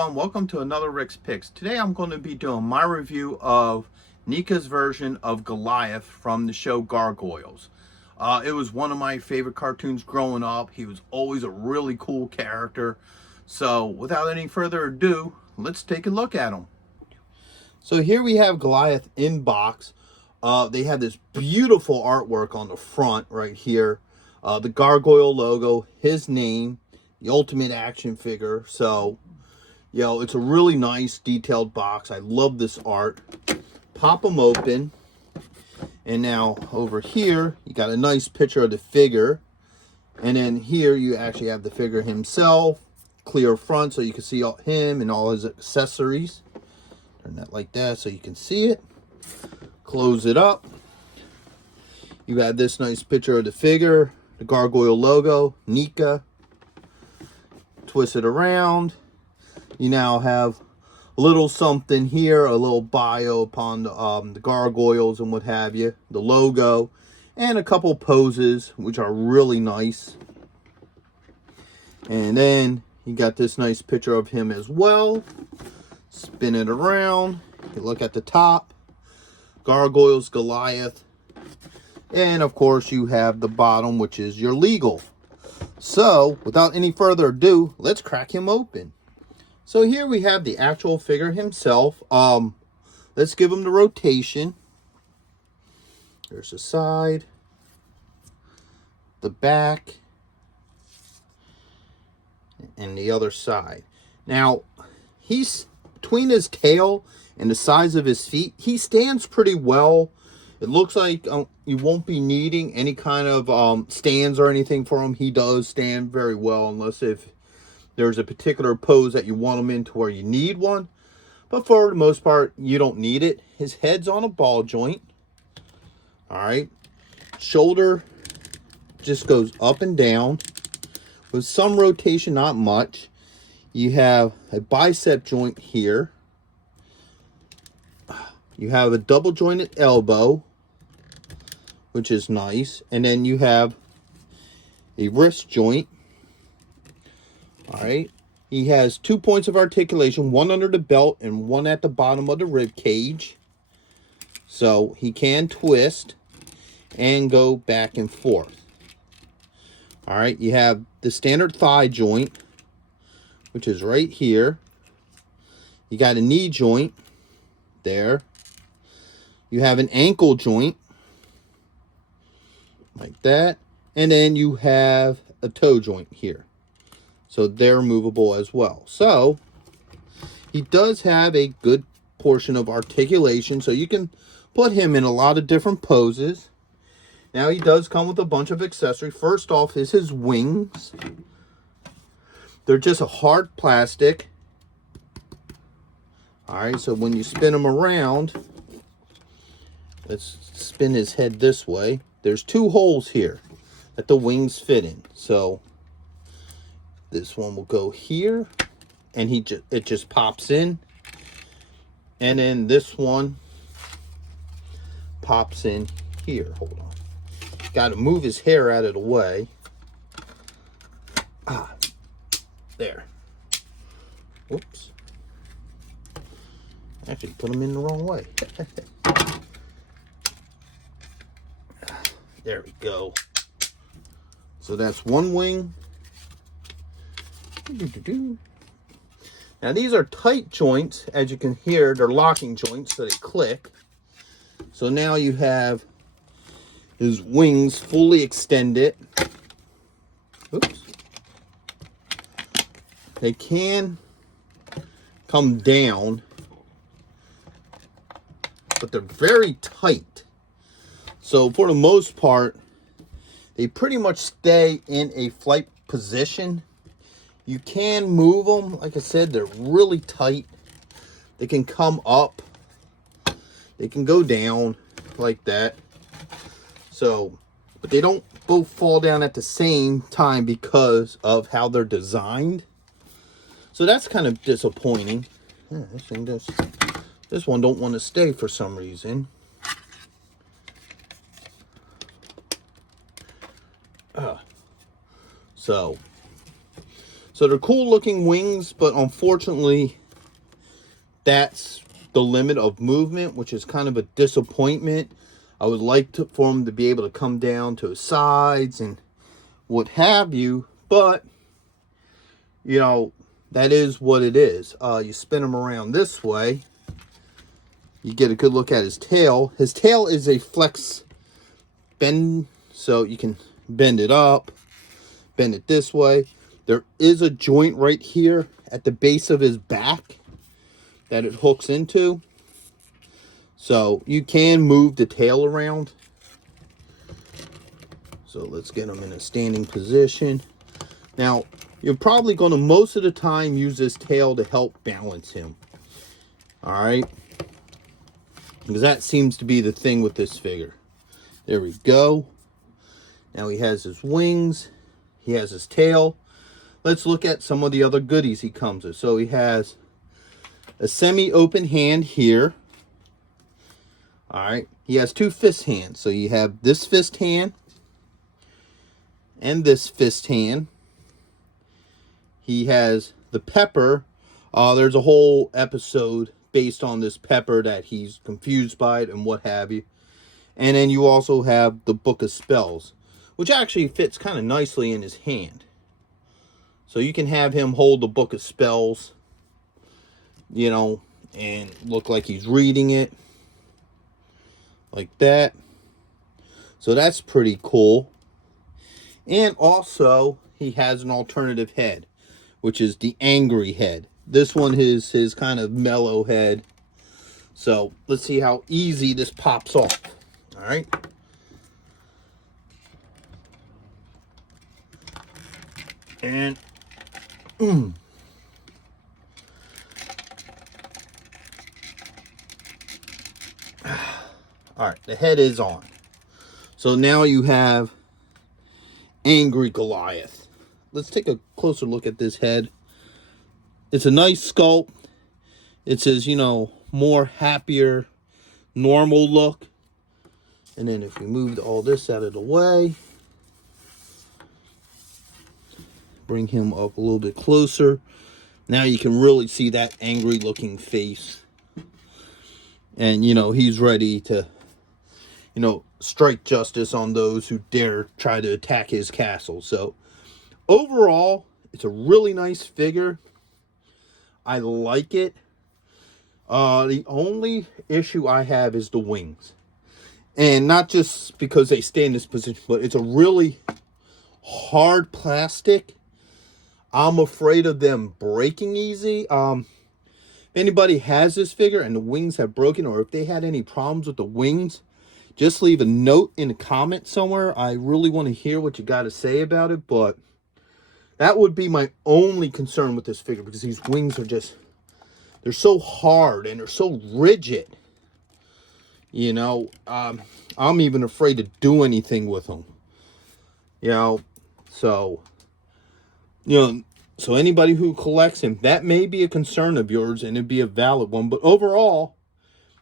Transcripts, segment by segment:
everyone, welcome to another Rick's Picks. Today I'm going to be doing my review of NECA's version of Goliath from the show Gargoyles. It was one of my favorite cartoons growing up. He was always a really cool character. So without any further ado, let's take a look at him. So here we have Goliath in box. They have this beautiful artwork on the front right here. The Gargoyle logo, his name, the ultimate action figure. So, you know, it's a really nice detailed box. I love this art. Pop them open. And now over here, you got a nice picture of the figure. And then here you actually have the figure himself. Clear front so you can see him and all his accessories. Turn that like that so you can see it. Close it up. You have this nice picture of the figure. The Gargoyle logo. NECA. Twist it around. You now have a little something here, a little bio upon the gargoyles and what have you, the logo, and a couple poses which are really nice. And then you got this nice picture of him as well. Spin it around. You look at the top, Gargoyles Goliath, and of course you have the bottom, which is your legal. So, without any further ado, let's crack him open. So here we have the actual figure himself. Let's give him the rotation. There's the side, the back, and the other side. Now, he's between his tail and the size of his feet, he stands pretty well. It looks like you won't be needing any kind of stands or anything for him. He does stand very well, unless if there's a particular pose that you want him in to where you need one. But for the most part, you don't need it. His head's on a ball joint. Alright. Shoulder just goes up and down. With some rotation, not much. You have a bicep joint here. You have a double jointed elbow, which is nice. And then you have a wrist joint. All right. He has 2 points of articulation, one under the belt and one at the bottom of the rib cage. So he can twist and go back and forth. All right. You have the standard thigh joint, which is right here. You got a knee joint there. You have an ankle joint like that. And then you have a toe joint here. So they're movable as well. So he does have a good portion of articulation. So you can put him in a lot of different poses. Now he does come with a bunch of accessories. First off is his wings. They're just a hard plastic. Alright, so when you spin him around, let's spin his head this way. There's 2 holes here that the wings fit in. So this one will go here, and it just pops in. And then this one pops in here. Hold on. Got to move his hair out of the way. There. Whoops. Actually put him in the wrong way. There we go. So that's one wing. Now these are tight joints. As you can hear, they're locking joints, so they click. So now you have his wings fully extended. Oops. They can come down, but they're very tight. So for the most part, they pretty much stay in a flight position. You can move them. Like I said, they're really tight. They can come up. They can go down like that. So, but they don't both fall down at the same time because of how they're designed. So that's kind of disappointing. Yeah, this one don't want to stay for some reason. So So they're cool looking wings, but unfortunately that's the limit of movement, which is kind of a disappointment. I would like for them to be able to come down to his sides and what have you, but you know, that is what it is. You spin him around this way, you get a good look at his tail. His tail is a flex bend, so you can bend it up, bend it this way. There is a joint right here at the base of his back that it hooks into, so you can move the tail around. So let's get him in a standing position. Now, you're probably going to most of the time use this tail to help balance him. All right, because that seems to be the thing with this figure. There we go. Now he has his wings, he has his tail. Let's look at some of the other goodies he comes with. So he has a semi-open hand here. All right, he has two fist hands. So you have this fist hand and this fist hand. He has the pepper. There's a whole episode based on this pepper that he's confused by it and what have you. And then you also have the Book of Spells, which actually fits kind of nicely in his hand. So you can have him hold the Book of Spells, you know, and look like he's reading it. Like that. So that's pretty cool. And also, he has an alternative head, which is the angry head. This one is his kind of mellow head. So let's see how easy this pops off. All right. And all right, the head is on. So now you have Angry Goliath. Let's take a closer look at this head. It's a nice sculpt. It's his, you know, more happier, normal look. And then if we moved all this out of the way, bring him up a little bit closer. Now you can really see that angry looking face. And, you know, he's ready to, you know, strike justice on those who dare try to attack his castle. So overall, it's a really nice figure. I like it. The only issue I have is the wings. And not just because they stay in this position, but it's a really hard plastic. I'm afraid of them breaking easy. If anybody has this figure and the wings have broken, or if they had any problems with the wings, just leave a note in the comment somewhere. I really want to hear what you got to say about it, but that would be my only concern with this figure, because these wings are just, they're so hard and they're so rigid. You know, I'm even afraid to do anything with them. You know, so, you know, so anybody who collects him, that may be a concern of yours and it'd be a valid one. But overall,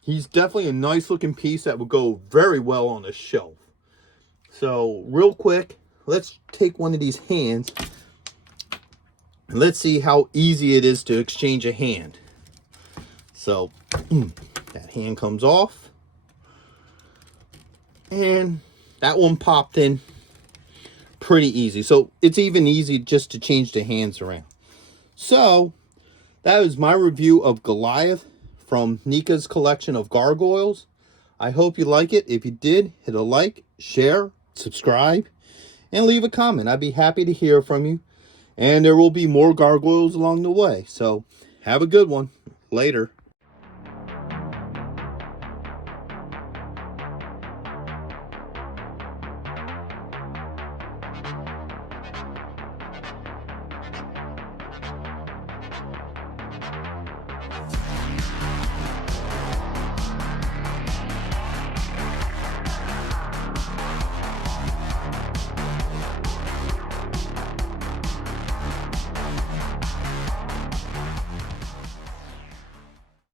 he's definitely a nice looking piece that would go very well on a shelf. So real quick, let's take one of these hands and let's see how easy it is to exchange a hand. So that hand comes off. And that one popped in pretty easy. So it's even easy just to change the hands around. So that was my review of Goliath from NECA's collection of gargoyles. I hope you like it. If you did, hit a like, share, subscribe, and leave a comment. I'd be happy to hear from you. And there will be more gargoyles along the way. So have a good one. Later.